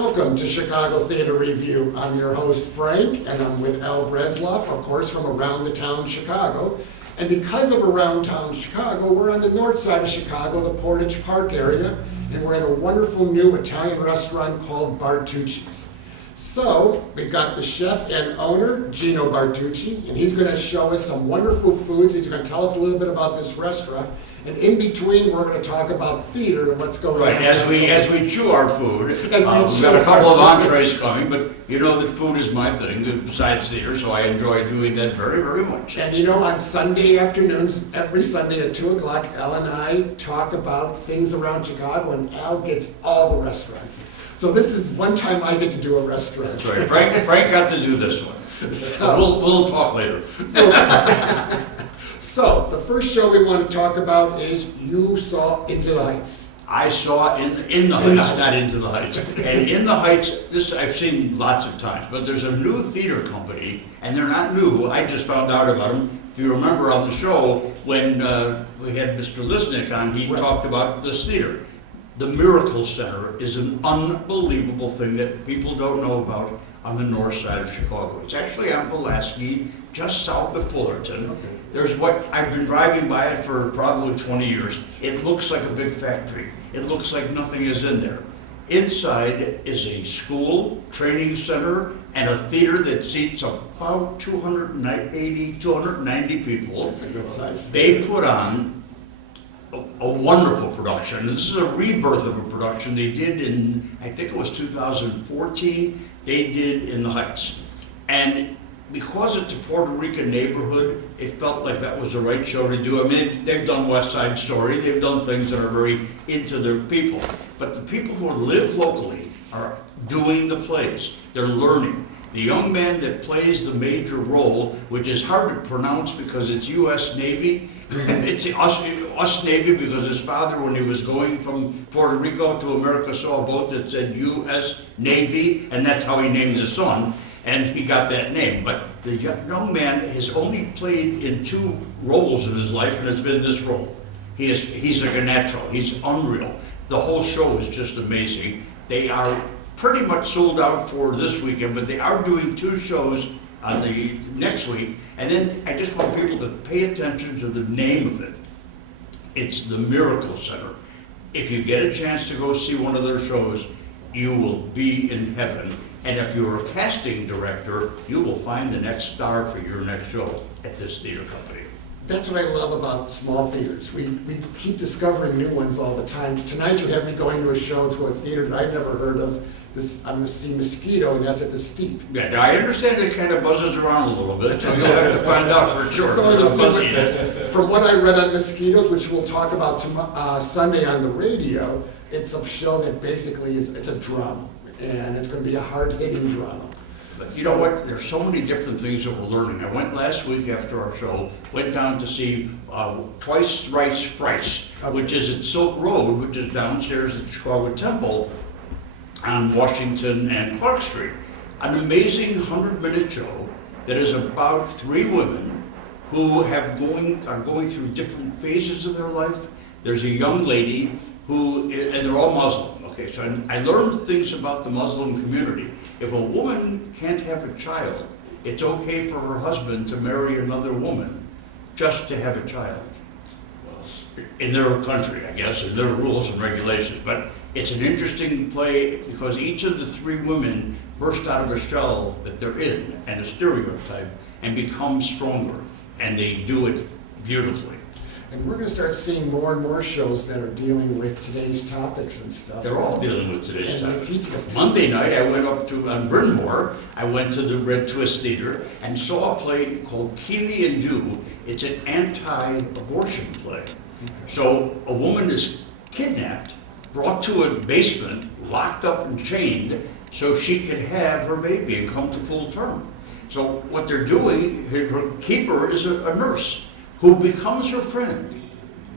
Welcome to Chicago Theater Review. I'm your host, Frank, and I'm with Al Bresloff, of course, from Around the Town Chicago. And because of Around Town Chicago, we're on the north side of Chicago, the Portage Park area, and we're at a wonderful new Italian restaurant called Bartucci's. So, we've got the chef and owner, Gino Bartucci, and he's going to show us some wonderful foods. He's going to tell us a little bit about this restaurant. And in between, we're going to talk about theater and what's going on. Right, as we chew our food, we've got a couple of entrees coming, but you know that food is my thing, besides theater, so I enjoy doing that very, very much. And you know, on Sunday afternoons, every Sunday at 2 o'clock, Al and I talk about things around Chicago, and Al gets all the restaurants. So this is one time I get to do a restaurant. That's right, Frank got to do this one. So, we'll talk later. So, the first show we want to talk about is you saw Into the Heights. I saw in the Heights, not Into the Heights. And In the Heights, this I've seen lots of times, but there's a new theater company, and they're not new. I just found out about them. If you remember on the show, when we had Mr. Lisnick on, he talked about this theater. The Miracle Center is an unbelievable thing that people don't know about on the north side of Chicago. It's actually on Pulaski, just south of Fullerton. Okay. There's what, I've been driving by it for probably 20 years. It looks like a big factory. It looks like nothing is in there. Inside is a school, training center, and a theater that seats about 280, 290 people. That's a good size. They put on a wonderful production. This is a rebirth of a production they did in, I think it was 2014, they did In the Heights. And because it's a Puerto Rican neighborhood, it felt like that was the right show to do. I mean, they've done West Side Story, they've done things that are very into their people. But the people who live locally are doing the plays. They're learning. The young man that plays the major role, which is hard to pronounce because it's U.S. Navy, it's us Navy because his father, when he was going from Puerto Rico to America, saw a boat that said U.S. Navy, and that's how he named his son. And he got that name, but the young man has only played in 2 roles in his life, and it's been this role. He's like a natural, he's unreal. The whole show is just amazing. They are pretty much sold out for this weekend, but they are doing 2 shows on the next week. And then I just want people to pay attention to the name of it. It's the Miracle Center. If you get a chance to go see one of their shows, you will be in heaven. And if you're a casting director, you will find the next star for your next show at this theater company. That's what I love about small theaters. We keep discovering new ones all the time. Tonight you have me going to a show through a theater that I've never heard of. I'm going to see Mosquito, and that's at the Steep. Yeah, now I understand it kind of buzzes around a little bit, so you'll have to find out for sure. So from what I read on Mosquitoes, which we'll talk about Sunday on the radio, it's a show that basically it's a drama. And it's going to be a hard-hitting drama. But you know what? There's so many different things that we're learning. I went last week after our show, went down to see Twice Thrice Thrice, which is at Silk Road, which is downstairs at the Chicago Temple on Washington and Clark Street. An amazing 100-minute show that is about 3 women who are going through different phases of their life. There's a young lady who, and they're all Muslim. Okay, so I learned things about the Muslim community. If a woman can't have a child, it's okay for her husband to marry another woman just to have a child. In their country, I guess, in their rules and regulations. But it's an interesting play because each of the 3 women burst out of a shell that they're in and a stereotype and become stronger. And they do it beautifully. And we're going to start seeing more and more shows that are dealing with today's topics and stuff. They're all dealing with today's topics. Teaching us. Monday night, I went up to, on Bryn Mawr, I went to the Red Twist Theater and saw a play called Keely and Du. It's an anti-abortion play. So a woman is kidnapped, brought to a basement, locked up and chained, so she could have her baby and come to full term. So what they're doing, her keeper is a nurse who becomes her friend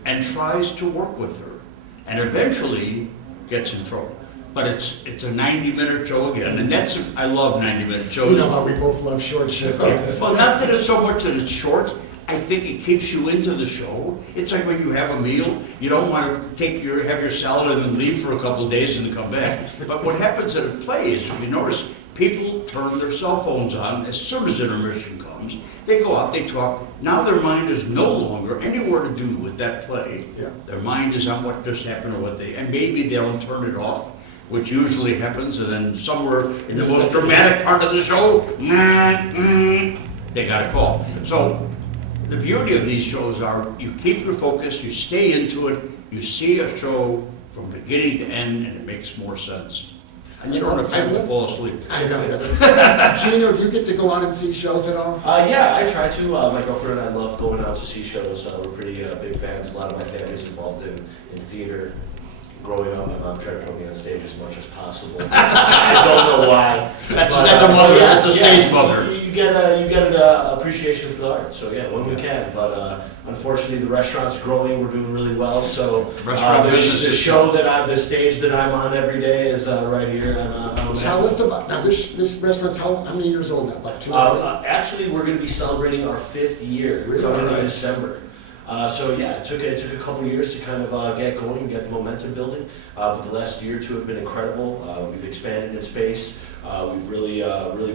and tries to work with her and eventually gets in trouble. But it's a 90-minute show again, and I love 90-minute shows. You know how we both love short shows. Well, not that it's so much that it's short. I think it keeps you into the show. It's like when you have a meal, you don't want to have your salad and then leave for a couple of days and then come back. But what happens at a play is, if you notice, people turn their cell phones on as soon as intermission comes. They go out, they talk. Now their mind is no longer anywhere to do with that play. Yeah. Their mind is on what just happened or and maybe they'll turn it off, which usually happens, and then somewhere in the most dramatic part of the show, they got a call. So the beauty of these shows are you keep your focus, you stay into it, you see a show from beginning to end, and it makes more sense. And you don't have time to fall asleep. I know. Gino, do you get to go out and see shows at all? Yeah, I try to. My girlfriend and I love going out to see shows. We're pretty big fans. A lot of my family's involved in theater. Growing up, my mom tried to put me on stage as much as possible. I don't know why. That's a mother. That's a stage mother. You get an appreciation for the art. So yeah, when we can. But unfortunately, the restaurant's growing. We're doing really well. So Restaurant business the is show tough. the stage that I'm on every day is right here. Tell us about, now this restaurant's how many years old now? About 2 or 3? Actually, we're going to be celebrating our 5th year Really? coming in Right. December. So yeah, it took a couple years to kind of get going, get the momentum building. But the last year or two have been incredible. We've expanded in space. We've really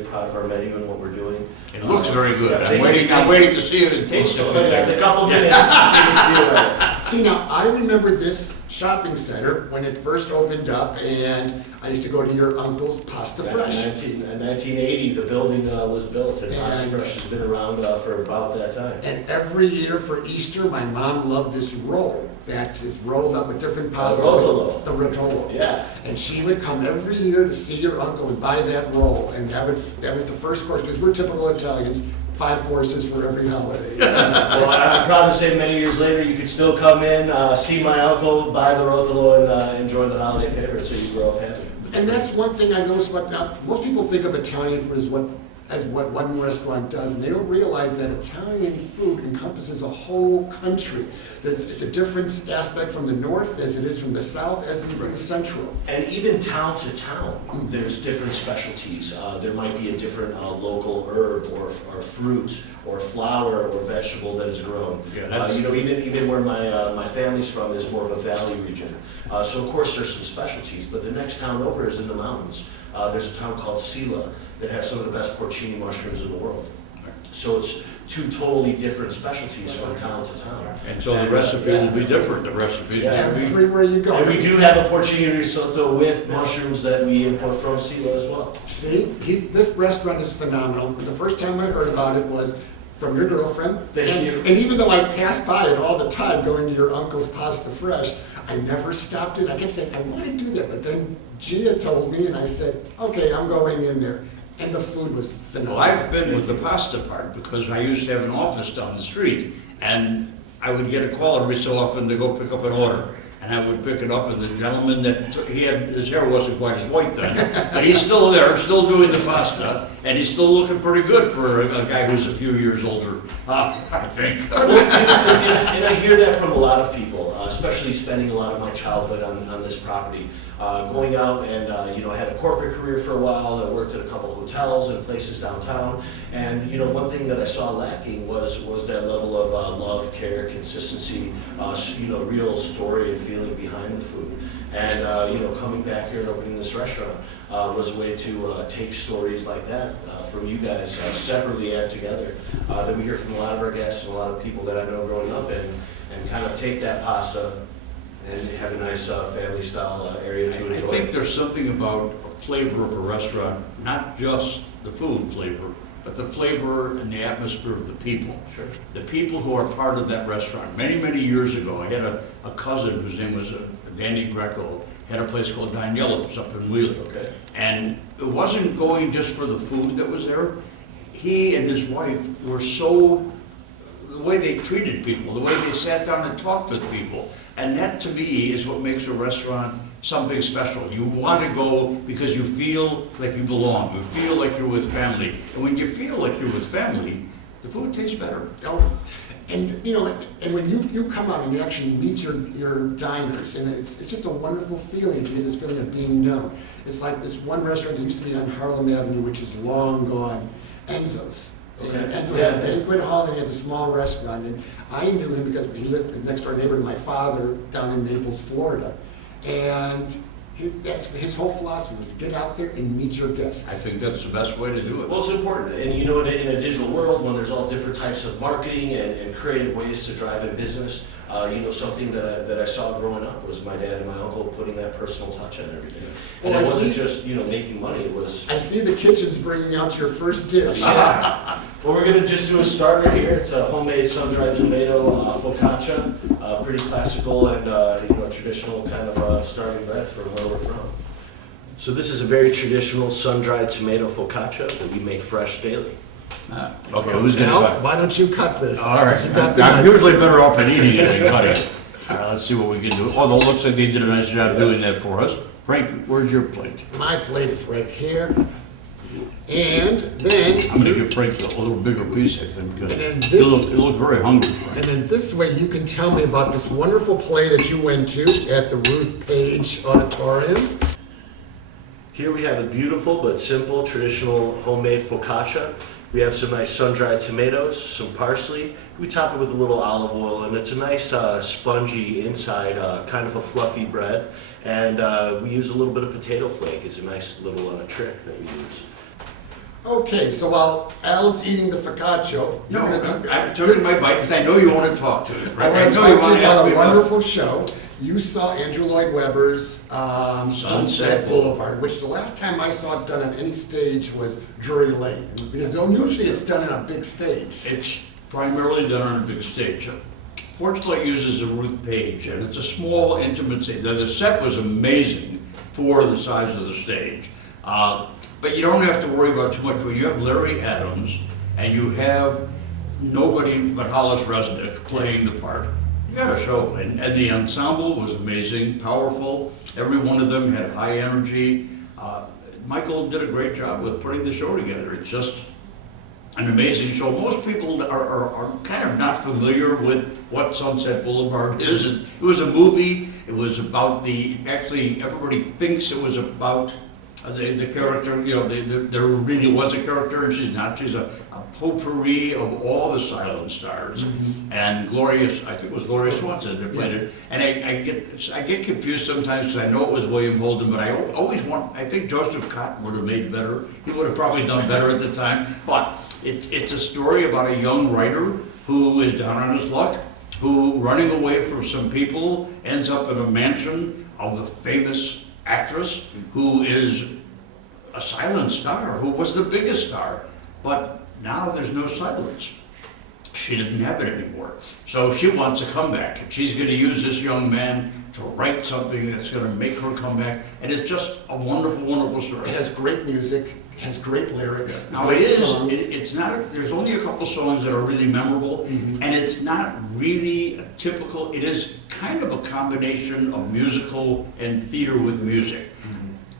proud of our menu and what we're doing. It looks very good. Yeah, I'm waiting to see it and taste it. A couple minutes to see it feel right. See, now, I remember this shopping center when it first opened up, and I used to go to your uncle's Pasta Back Fresh. in 1980, the building was built, and Pasta And- Fresh has been around for about that time. And every year for Easter, my mom loved this roll that is rolled up with different pastas. rotolo. The rotolo. Yeah. And she would come every year to see your uncle and buy that roll, and that was the first course, because we're typical Italians, 5 courses for every holiday. Well, I'm proud to say many years later, you could still come in, see my uncle, buy the rotolo, and enjoy the holiday favorite, so you grow up happy. And that's one thing I noticed about, now, most people think of Italian food as what one restaurant does, and they don't realize that Italian food encompasses a whole country. It's a different aspect from the north as it is from the south, as it is in the central. And even town to town, there's different specialties. There might be a different local herb or fruit or flower or vegetable that is grown. Yeah, Even where my family's from is more of a valley region. So of course there's some specialties, but the next town over is in the mountains. There's a town called Sila that has some of the best porcini mushrooms in the world. So it's 2 totally different specialties from town to town. And so the recipe will be different, the recipes will be. Everywhere you go. And we do have a porcini risotto with mushrooms that we import from Sila as well. See, this restaurant is phenomenal. The first time I heard about it was from your girlfriend. Thank you. And even though I passed by it all the time going to your uncle's Pasta Fresh, I never stopped it. I kept saying, I want to do that. But then Gia told me, and I said, okay, I'm going in there. And the food was phenomenal. Well, I've been with the pasta part because I used to have an office down the street, and I would get a call every so often to go pick up an order. And I would pick it up, and the gentleman his hair wasn't quite as white then, but he's still there, still doing the pasta, and he's still looking pretty good for a guy who's a few years older, I think. And I hear that from a lot of people, especially spending a lot of my childhood on this property. Going out and, I had a corporate career for a while. I worked at a couple hotels and places downtown. And, one thing that I saw lacking was that level of love, care, consistency, real story and feeling behind the food. And, coming back here and opening this restaurant was a way to take stories like that from you guys separately and together that we hear from a lot of our guests and a lot of people that I know growing up and kind of take that pasta and have a nice family-style area to I enjoy. think there's something about flavor of a restaurant, not just the food flavor, but the flavor and the atmosphere of the people. Sure. The people who are part of that restaurant. Many, many years ago, I had a cousin whose name was Danny Greco, had a place called Daniello's up in Wheeling. Okay. And it wasn't going just for the food that was there. He and his wife were the way they treated people, the way they sat down and talked with people. And that, to me, is what makes a restaurant something special. You want to go because you feel like you belong. You feel like you're with family. And when you feel like you're with family, the food tastes better. Oh, and and when you come out and you actually meet your diners, and it's just a wonderful feeling to get this feeling of being known. It's like this one restaurant that used to be on Harlem Avenue, which is long gone, Enzo's. Okay. And so he had a banquet hall, and he had a small restaurant, and I knew him because he lived the next door neighbor to my father down in Naples, Florida. And his whole philosophy was to get out there and meet your guests. I think that's the best way to do it. Well, it's important, and you know, in a digital world, when there's all different types of marketing and creative ways to drive in business, you know, something that I saw growing up was my dad and my uncle putting that personal touch on everything. And Well, it wasn't just, you know, making money, it was... I see the kitchen's bringing out your first dish. Yeah. Well, we're gonna just do a starter here. It's a homemade sun-dried tomato focaccia, pretty classical and, you know, traditional kind of starting bread from where we're from. So this is a very traditional sun-dried tomato focaccia that we make fresh daily. Okay, who's gonna Now, cut? why don't you cut this? All right, You got the I'm knife. usually better off at eating it than cutting it. Let's see what we can do. Although it looks like they did a nice job doing that for us. Frank, where's your plate? My plate is right here. And then, I'm gonna give Frank a little bigger piece, I think, because And then you this- look very hungry, Frank. and then this way you can tell me about this wonderful play that you went to at the Ruth Page Auditorium. Here we have a beautiful but simple traditional homemade focaccia. We have some nice sun-dried tomatoes, some parsley. We top it with a little olive oil, and it's a nice spongy inside, kind of a fluffy bread. And we use a little bit of potato flake as a nice little trick that we use. Okay, so while Al's eating the focaccia, No, you're gonna I'm taking my bite because I know you want to talk to me. I Frank. want to know you talk to wanna you ask about me a wonderful show. You saw Andrew Lloyd Webber's Sunset Boulevard, which the last time I saw it done on any stage was Drury Lane. Because usually it's done on a big stage. It's primarily done on a big stage. Porchlight uses a Ruth Page, and it's a small, intimate stage. Now, the set was amazing for the size of the stage. But you don't have to worry about too much. When you have Larry Adams, and you have nobody but Hollis Resnick playing the part, you got a show. And the ensemble was amazing, powerful. Every one of them had high energy. Michael did a great job with putting the show together. It's just an amazing show. Most people are kind of not familiar with what Sunset Boulevard is. It was a movie. It was about actually everybody thinks it was about the character, you know, there really was a character, and she's not. She's a potpourri of all the silent stars. Mm-hmm. And Gloria, I think it was Gloria Swanson that played it. And I get confused sometimes because I know it was William Holden, but I always I think Joseph Cotton would have made better. He would have probably done better at the time. But it's a story about a young writer who is down on his luck, who, running away from some people, ends up in a mansion of the famous actress who is a silent star, who was the biggest star. But now there's no silence. She didn't have it anymore. So she wants a comeback. And she's going to use this young man to write something that's going to make her come back. And it's just a wonderful, wonderful story. It has great music, it has great lyrics. Now great it is, songs. it's not, there's only a couple songs that are really memorable, and it's not really a typical, it is kind of a combination of musical and theater with music.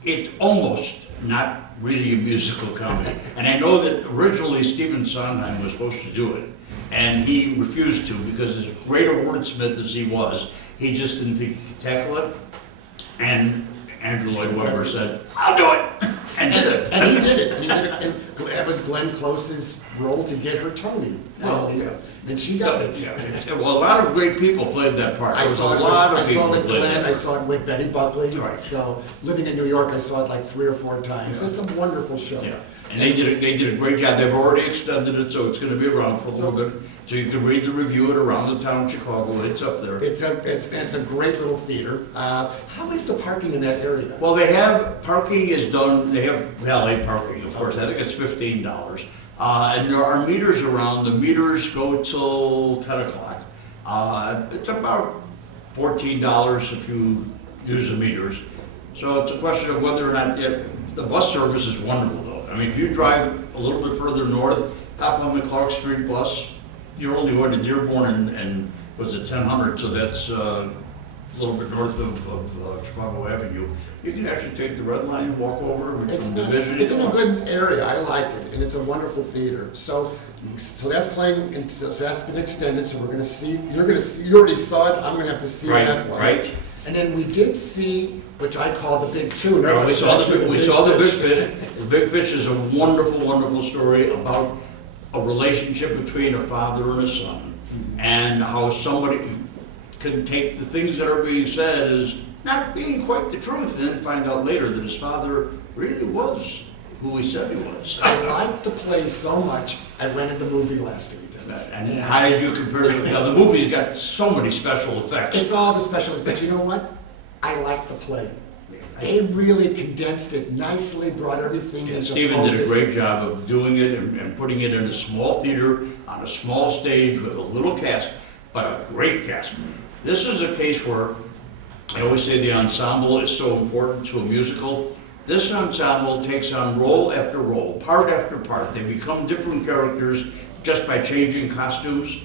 It's almost not really a musical comedy. And I know that originally Stephen Sondheim was supposed to do it, and he refused to because as great a wordsmith as he was, he just didn't think he could tackle it. And Andrew Lloyd Webber said, "I'll do it," and did it. And he did it. And he did it. And that was Glenn Close's role to get her Tony. Oh, yeah. And she got it. Yeah. Well, a lot of great people played that part. I There was saw a it. lot I of saw people it with played that Glenn. I part. saw it with Betty Buckley. Right. So living in New York, I saw it like 3 or 4 times. Yeah. It's a wonderful show. Yeah, and they did a great job. They've already extended it, so it's gonna be around for a little bit. So you can read the review it around the town of Chicago. It's up there. It's a great little theater. How is the parking in that area? Well, they have, parking is done, they have valet parking, of course. I think it's $15. And there are meters around. The meters go till 10 o'clock. It's about $14 if you use the meters. So it's a question of whether or not, the bus service is wonderful though. I mean, if you drive a little bit further north, hop on the Clark Street bus, you're only going to Dearborn and was it 1000, so that's a little bit north of Chicago Avenue. You can actually take the red line and walk over It's from not, Division. it's in a good area. I like it, and it's a wonderful theater. So that's playing, and so that's been extended. So we're going to see. You already saw it. I'm going to have to see Right, that one. right. And then we did see, which I call the Big Tuna. No, but we it's saw actually the Big Fish. The Big Fish is a wonderful, wonderful story about a relationship between a father and a son, and how somebody can take the things that are being said as not being quite the truth, and then find out later that his father really was who he said he was. I liked the play so much, I rented the movie last weekend. And Yeah. how did you compare the, now the movie's got so many special effects. It's all the special, but you know what? I like the play. They really condensed it nicely, brought everything into And focus. Stephen did a great job of doing it and putting it in a small theater, on a small stage with a little cast, but a great cast. This is a case where, I always say the ensemble is so important to a musical. This ensemble takes on role after role, part after part. They become different characters just by changing costumes,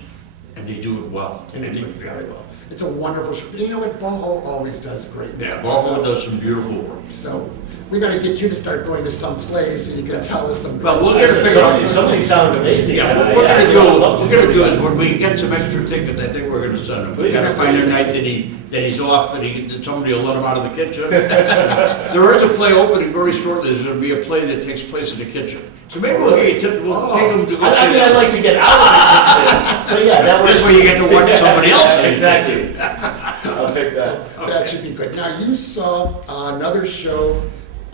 and they do it well. And they do it very well. It's a wonderful show. You know what? Boho always does great work. Yeah, Barlow does some beautiful work. So we got to get you to start going to some place so you can tell us some. Well, we'll great- get to figure out. Something sounded amazing. Yeah, what I we're would love to gonna do do that. is when we get some extra tickets, I think we're gonna send him. We gotta find a night that he's off, that somebody will let him out of the kitchen. There is a play opening very shortly. There's gonna be a play that takes place in the kitchen. So maybe we'll take him to go see I mean, I'd like that. to get out of the kitchen, but yeah, that was. This way you get to watch somebody else. Exactly. I'll take that. That should be good. Now, you saw another show,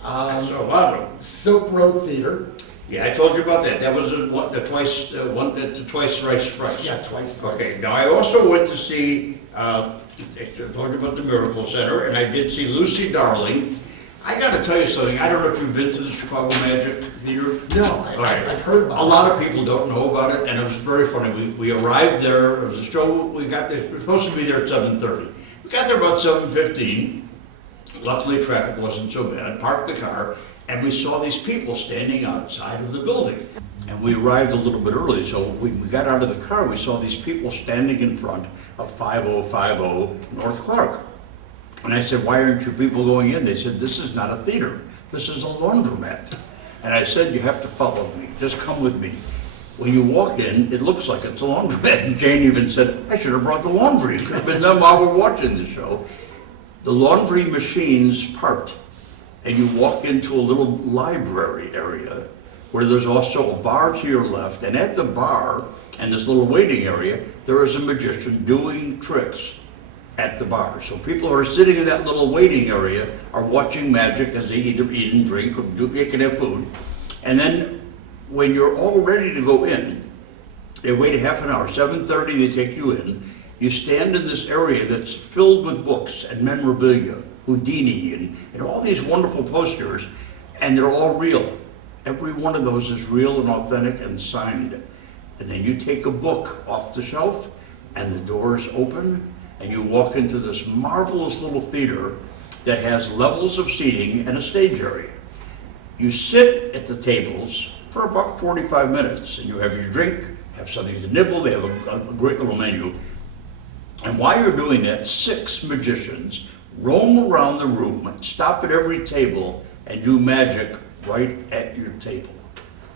So, a lot of them. Silk Road Theater. Yeah, I told you about that. That was the twice thrice. Yeah, twice. Okay, now I also went to see, I told you about the Miracle Center, and I did see Lucy Darling. I gotta tell you something, I don't know if you've been to the Chicago Magic Theater? No, All right. I've heard about it. A lot of people don't know about it, and it was very funny. We arrived there, it was a show, we were supposed to be there at 7:30. We got there about 7:15. Luckily, traffic wasn't so bad, parked the car, and we saw these people standing outside of the building. And we arrived a little bit early, so we got out of the car, we saw these people standing in front of 5050 North Clark. And I said, why aren't you people going in? They said, this is not a theater, this is a laundromat. And I said, you have to follow me, just come with me. When you walk in, it looks like it's a laundromat. And Jane even said, I should have brought the laundry. It could have been done while we're watching the show. The laundry machines part, and you walk into a little library area where there's also a bar to your left, and at the bar and this little waiting area, there is a magician doing tricks at the bar. So people who are sitting in that little waiting area are watching magic as they either eat and drink or they can have food. And then when you're all ready to go in, they wait a half an hour, 7:30 they take you in. You stand in this area that's filled with books and memorabilia, Houdini and all these wonderful posters, and they're all real. Every one of those is real and authentic and signed. And then you take a book off the shelf and the doors open and you walk into this marvelous little theater that has levels of seating and a stage area. You sit at the tables for about 45 minutes and you have your drink, have something to nibble, they have a great little menu. And while you're doing that, 6 magicians roam around the room, stop at every table, and do magic right at your table.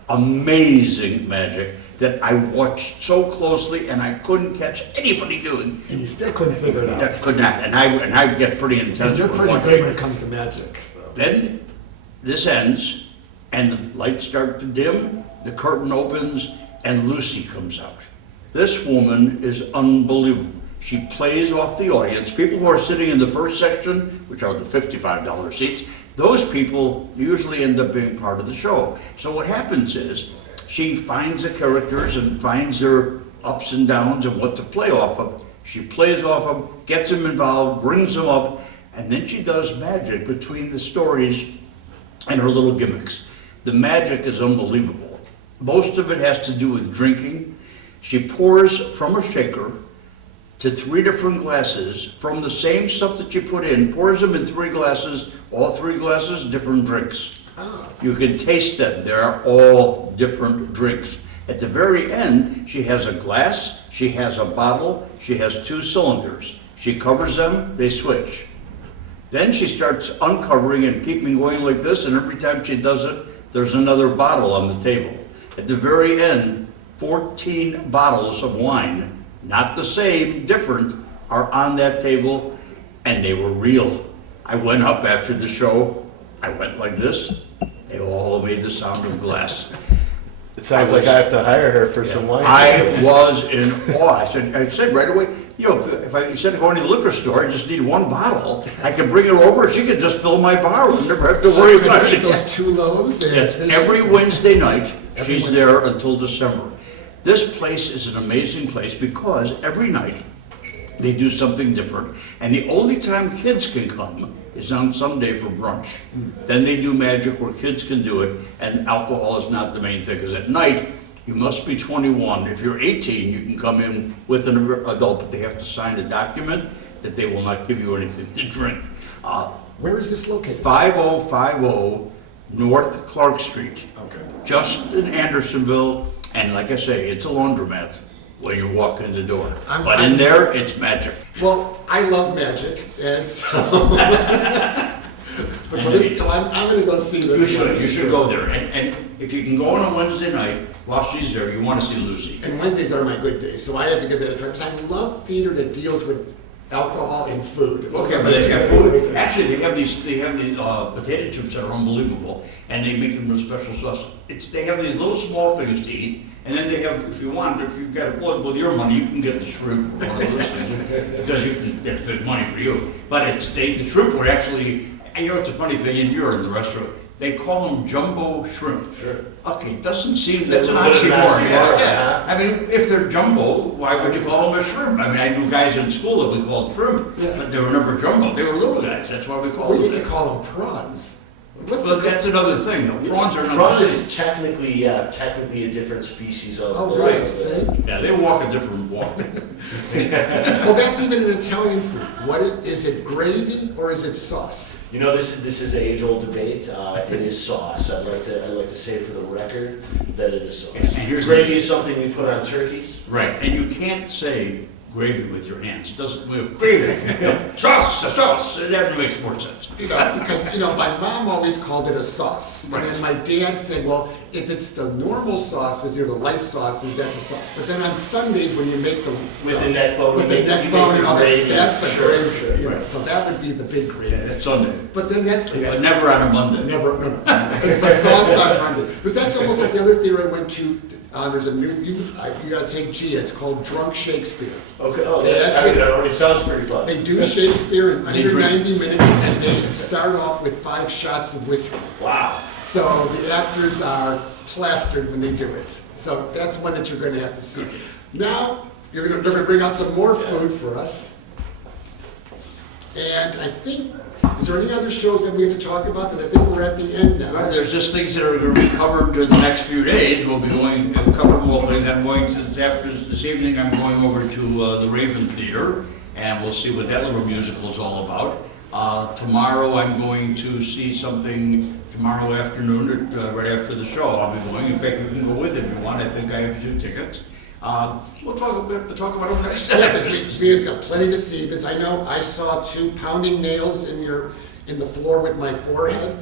Amazing magic that I watched so closely and I couldn't catch anybody doing. And you still couldn't figure it I out. could not, and I get pretty intense. And you're with pretty watching. good when it comes to magic, so. Then this ends, and the lights start to dim, the curtain opens, and Lucy comes out. This woman is unbelievable. She plays off the audience. People who are sitting in the first section, which are the $55 seats, those people usually end up being part of the show. So what happens is, she finds the characters and finds their ups and downs and what to play off of. She plays off of, gets them involved, brings them up, and then she does magic between the stories and her little gimmicks. The magic is unbelievable. Most of it has to do with drinking. She pours from a shaker to 3 different glasses from the same stuff that you put in, pours them in 3 glasses, all 3 glasses, different drinks. You can taste them, they're all different drinks. At the very end, she has a glass, she has a bottle, she has 2 cylinders. She covers them, they switch. Then she starts uncovering and keeping going like this, and every time she does it, there's another bottle on the table. At the very end, 14 bottles of wine, not the same, different, are on that table, and they were real. I went up after the show, I went like this, they all made the sound of glass. It sounds like I have to hire her for some wine. I was in awe. I said right away, you know, if I instead of going to the liquor store, I just need one bottle, I could bring it over, she could just fill my bar, and never have to worry So you about take it. those 2 loaves and Yes, finish every it? Wednesday night, Every she's Wednesday. there until December. This place is an amazing place because every night they do something different. And the only time kids can come is on Sunday for brunch. Then they do magic where kids can do it, and alcohol is not the main thing. Because at night, you must be 21. If you're 18, you can come in with an adult, but they have to sign a document that they will not give you anything to drink. Where is this located? 5050 North Clark Street. Okay. Just in Andersonville, and like I say, it's a laundromat when you walk in the door. But in there, it's magic. Well, I love magic, and so, so I'm gonna go see this. You should go there. And if you can go on a Wednesday night while she's there, you want to see Lucy. And Wednesdays are my good days, so I have to give that a try, because I love theater that deals with alcohol and food. Okay, but they have food. Actually, they have these potato chips that are unbelievable, and they make them with special sauce. They have these little small things to eat, and then they have, if you've got it with your money, you can get the shrimp or one of those things, because that's big money for you. But the shrimp were actually, and you know, it's a funny thing, you're in the restaurant, they call them jumbo shrimp. Sure. Okay, doesn't seem, It's that's a an little bit of an oxymoron. oxymoron, Yeah. I mean, if they're jumbo, why would you call them a shrimp? I mean, I knew guys in school that we called shrimp, Yeah. but they were never jumbo. They were little guys, that's why we called We them used to that. call them prawns. What's But the, that's another thing, though. Prawns are Prawn another is thing. technically a different species of. oh, of- right, see? Yeah, they walk a different walk. Well, that's even an Italian food. Is it gravy or is it sauce? You know, this is an age-old debate. It is sauce. I'd like to say for the record that it is sauce. And here's Gravy is something we put on turkeys. Right, and you can't say gravy with your hands. It doesn't, gravy, sauce, that makes more sense. You know, because, my mom always called it a sauce. And then my dad said, well, if it's the normal sauces, the white sauces, that's a sauce. But then on Sundays, when you make the... With the neck bone, With you the make- neck you bone make and the all that, gravy. that's a Sure, gravy. sure, Right. So that would be the big gravy. Yeah, that's Sunday, But then but never on a Monday. Never, no. It's a sauce on Monday. But that's almost like the other theater I went to. There's a new, you gotta take Gia, it's called Drunk Shakespeare. Okay. Oh, They actually- that already sounds pretty fun. They do Shakespeare in They under drink. 90 minutes, and they start off with 5 shots of whiskey. Wow. So the actors are plastered when they do it. So that's one that you're gonna have to see. Now, they're gonna bring out some more food for us. And I think, is there any other shows that we have to talk about? Because I think we're at the end now. There's just things that are going to be covered in the next few days. We'll be going, cover more things. After this evening, I'm going over to the Raven Theater, and we'll see what that little musical is all about. Tomorrow, I'm going to see something tomorrow afternoon, right after the show. I'll be going. In fact, you can go with if you want. I think I have 2 tickets. We'll talk about it next Yeah, time. because we've got plenty to see, because I know I saw 2 pounding nails in the floor with my forehead.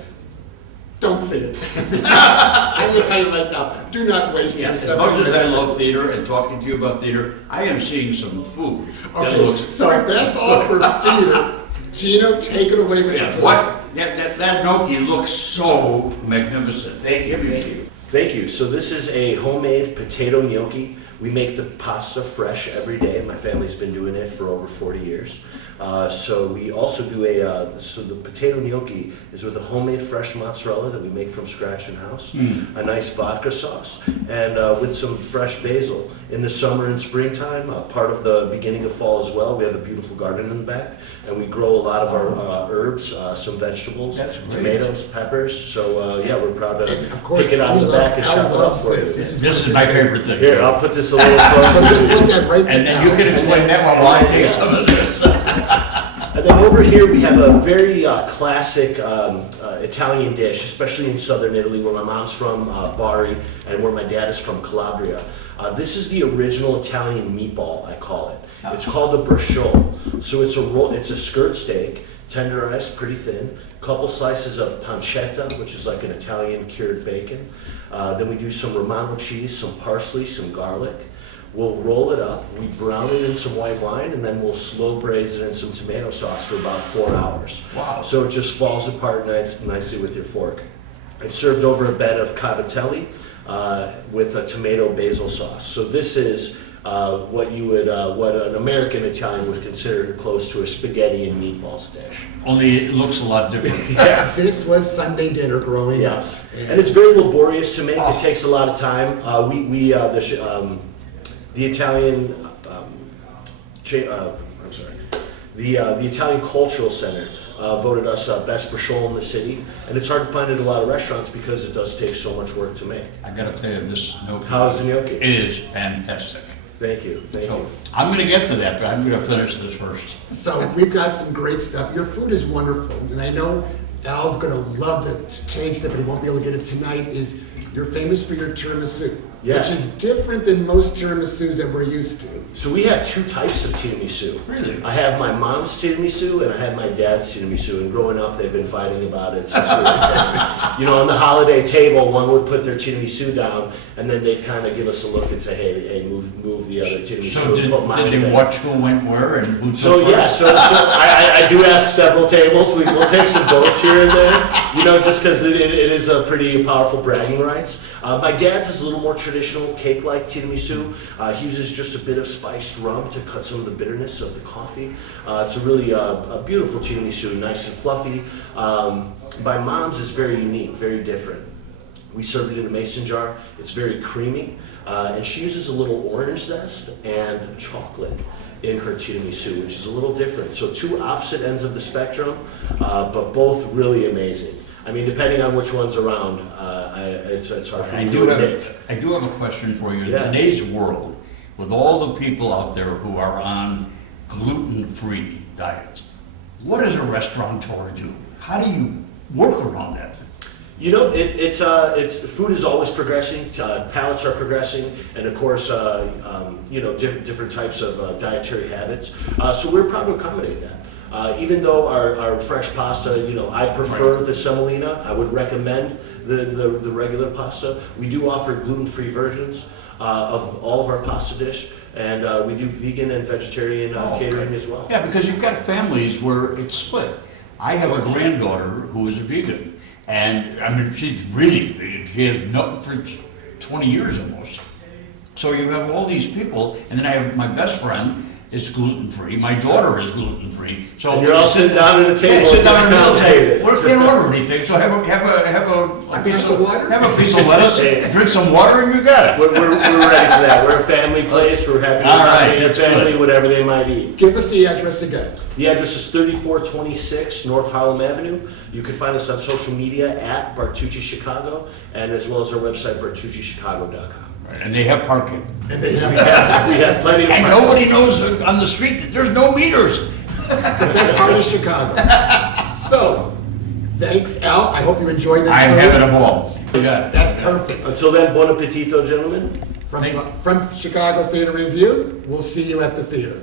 Don't see it. I'm gonna tell you right now, do not waste Yeah, your as 70 much as I minutes. love theater and talking to you about theater, I am seeing some food that Okay, looks. so that's all for theater. Gino, take it away with the Yeah, food. what, that gnocchi looks so magnificent. Thank you. Thank you. So this is a homemade potato gnocchi. We make the pasta fresh every day. My family's been doing it for over 40 years. So we also do so the potato gnocchi is with a homemade fresh mozzarella that we make from scratch in-house, a nice vodka sauce, and with some fresh basil. In the summer and springtime, part of the beginning of fall as well, we have a beautiful garden in the back, and we grow a lot of our herbs, some vegetables, That's great. tomatoes, peppers. So yeah, we're proud And to of course, pick it out of the back and Al chop it up loves for this. you. This is my favorite thing. Here, I'll put this a little So closer just to put you. that right to And then you Al. can explain that one while I take some of this. And then over here we have a very classic Italian dish, especially in southern Italy, where my mom's from, Bari, and where my dad is from, Calabria. This is the original Italian meatball, I call it. It's called a bracciole. So it's a roll. It's a skirt steak, tenderized, pretty thin. Couple slices of pancetta, which is like an Italian cured bacon. Then we do some Romano cheese, some parsley, some garlic. We'll roll it up, we brown it in some white wine, and then we'll slow braise it in some tomato sauce for about 4 hours. Wow. So it just falls apart nicely with your fork. It's served over a bed of cavatelli, with a tomato basil sauce. So this is what an American Italian would consider close to a spaghetti and meatballs dish. Only it looks a lot different. Yes. This was Sunday dinner growing up. Yes, and it's very laborious to make. It takes a lot of time. The Italian, I'm sorry, the Italian Cultural Center voted us best brioche in the city, and it's hard to find it in a lot of restaurants because it does take so much work to make. I gotta tell you, this gnocchi. How's the gnocchi? Is fantastic. Thank you, thank So you. I'm gonna get to that, but I'm gonna finish this first. So we've got some great stuff. Your food is wonderful, and I know Al's gonna love to taste it, but he won't be able to get it tonight. You're famous for your tiramisu, Yeah. which is different than most tiramisus that we're used to. So we have two types of tiramisu. Really? I have my mom's tiramisu and I have my dad's tiramisu. And growing up, they've been fighting about it since we were kids. You know, on the holiday table, one would put their tiramisu down, and then they'd kind of give us a look and say, "Hey, move the other tiramisu." So and put mine did they there. watch who went where and who took So yeah, first? so I do ask several tables. We'll take some votes here and there, you know, just because it is a pretty powerful bragging rights. My dad's is a little more traditional, cake-like tiramisu. He uses just a bit of spiced rum to cut some of the bitterness of the coffee. It's a really a beautiful tiramisu, nice and fluffy. My mom's is very unique, very different. We serve it in a mason jar. It's very creamy, and she uses a little orange zest and chocolate in her tiramisu, which is a little different. So two opposite ends of the spectrum, but both really amazing. I mean, depending on which one's around, it's hard for I me do to admit. have a question for you. In Yeah. today's world, with all the people out there who are on gluten-free diets, what does a restaurateur do? How do you work around that? You know, food is always progressing. Palates are progressing, and of course, you know, different types of dietary habits. So we're proud to accommodate that. Even though our fresh pasta, you know, I prefer the semolina. I would recommend the regular pasta. We do offer gluten-free versions of all of our pasta dish, and we do vegan and vegetarian catering as well. Yeah, because you've got families where it's split. I have a granddaughter who is a vegan, and I mean, she's really vegan. She has not for 20 years almost. So you have all these people, and then I have my best friend is gluten-free. My daughter is gluten-free. So And you're all sitting down at a table. Yeah, sit down It's at the complicated. table. We can't order anything, so have A piece of water? Have a piece of lettuce, drink some water, and you got it. We're ready for that. We're a family place. We're happy to All right, accommodate your that's family, good. whatever they might eat. Give us the address again. The address is 3426 North Harlem Avenue. You can find us on social media at Bartucci Chicago, and as well as our website, bartuccichicago.com. Right, and they have parking. And they have We have plenty of And parking. nobody knows on the street that there's no meters. the best part of Chicago. So, thanks, Al. I hope you enjoyed this. I'm food. having a ball. You got it. That's perfect. Until then, buon appetito, gentlemen. From Chicago Theater Review, we'll see you at the theater.